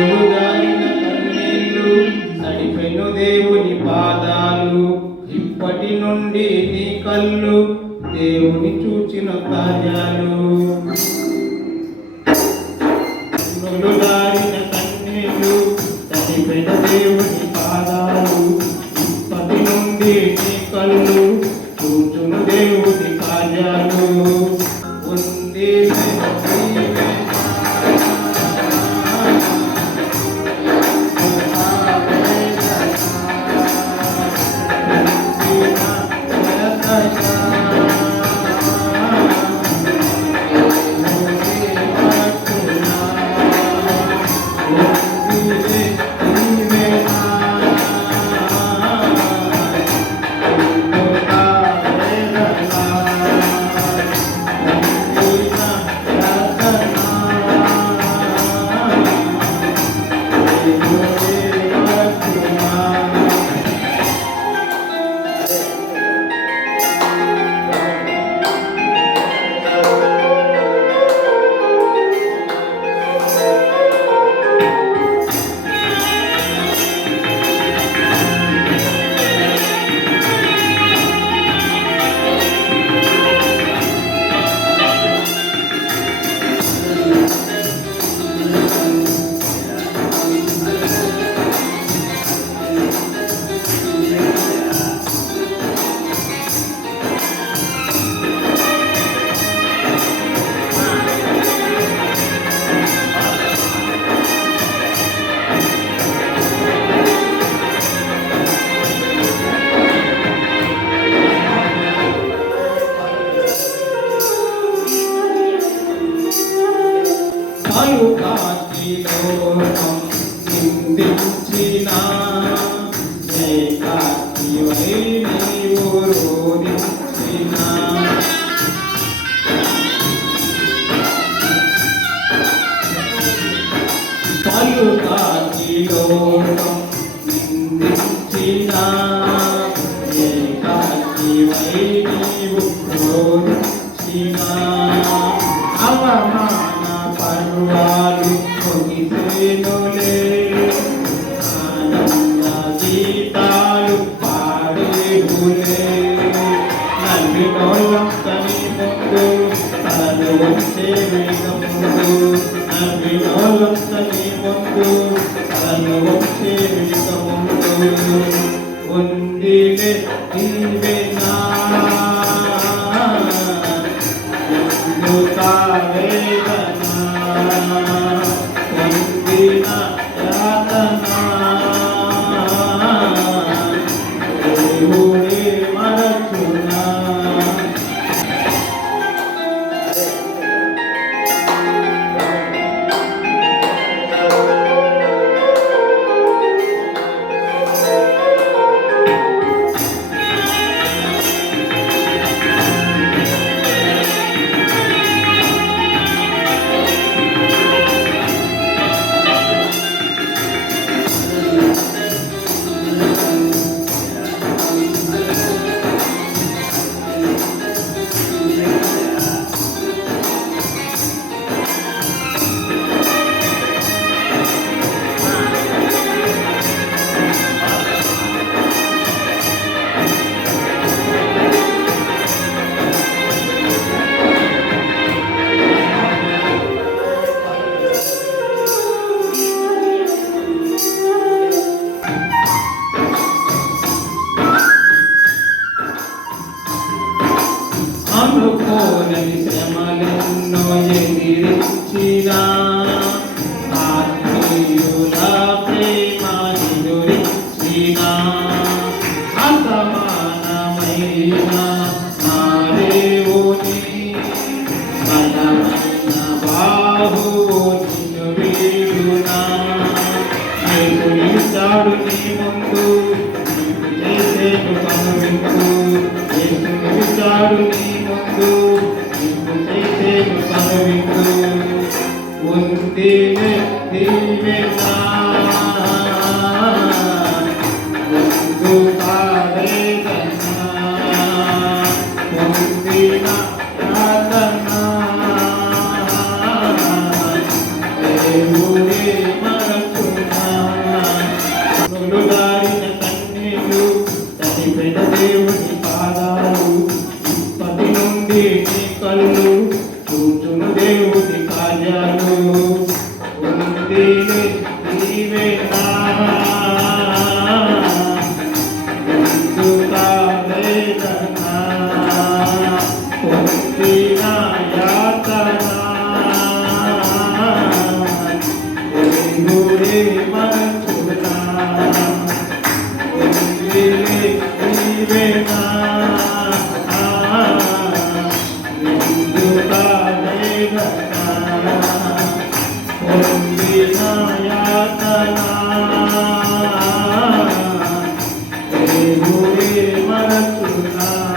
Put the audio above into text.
గారిన కన్నీళ్ళు దేవుని పాదాలు. ఇప్పటి నుండి నీ కళ్ళు దేవుని చూచిన కార్యాలు. కన్నులు గారిన కన్నీళ్ళు నడిపెన దేవుని పాదాలు. ఇప్పటి నుండి నీ కళ్ళు చూచును దేవుని కార్యాలు. ఉంది కాలు కాకిలోకం నిందించిన ఏకాకివై నీవు రోధించిన కాలు కాకిలోకం నిందించిన ఏకాకివై నీవు రోధించిన అవమాన nói lắm ta đi tâm tư ta đều vẫn thế về tâm tư ta vì lắm ta đi tâm tư ta đều vẫn thế về tâm tư đi về đi về na ta về ta అనుకోని శ్రమలెన్నో ఎదిరించిన ఆత్మీయుల ప్రేమ నిదురించిన అసమానమైన నా దేవుని బలమైన బాహువు నిన్ను వీడునా నిలిచాడు నీ ముందు నీకు చేసేటు కనువింపు నీ పవిత్రుడు నిన్ను చేసేను పవిత్రుడు ఉంది దీవెన ముందు ఆవేదన ముందిన దేవుని పాదాలు. కళ్ళు చూచును దేవుడి కార్యాలు ఉంది నీవే Hare Hare Hare Hare